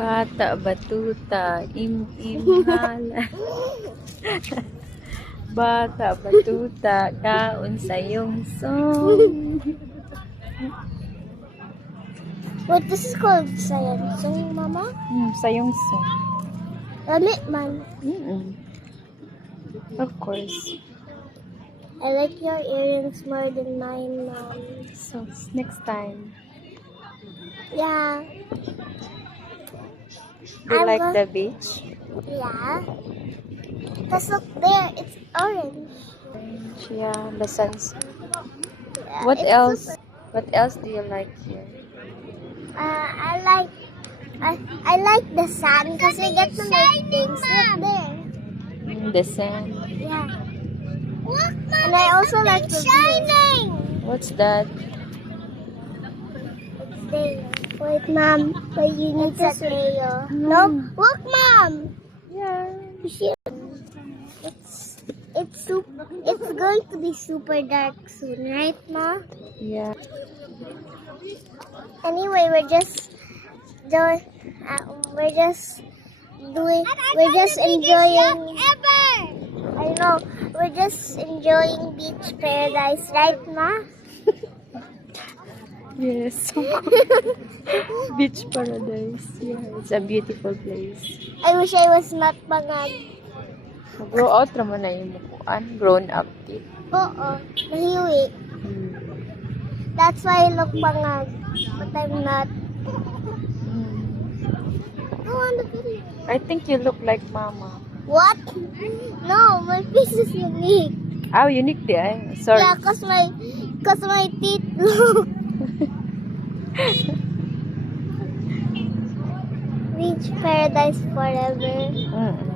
Bata, batuta, im-im hala. Bata, batuta, kaon sa iyong song. What this is called science song, Mama? Sa iyong song. Lamit man. Of course. I like your earrings more than mine, Mom. So, next time. Yeah. Do you I'm like go- the beach? Yeah. Cause look there, it's orange. Yeah, the sunset. Yeah, What it's else? super- What else do you like here? I like the sun because we get to make things. Look there. The sand. Yeah. Look, Mom, and I also like the shining. What's that? It's there. Wait, Mom. Wait, you need to say. Nope. Look, Mom. Yeah. It's going to be super dark soon, right, Ma? Yeah. Anyway, we're just enjoying. I know. We're just enjoying beach paradise, right, Ma? Yes. Beach paradise. Yeah, it's a beautiful place. I wish I was not pangag. Grow out naman na yung mukuan. Grown up kid. Oo, nahiwi. That's why I look pangag, but I'm not. Go on the video. I think you look like mama. What? No, my face is unique. Oh, unique di ay. Sorry. Yeah, cause my teeth look. Beach paradise forever. Mm.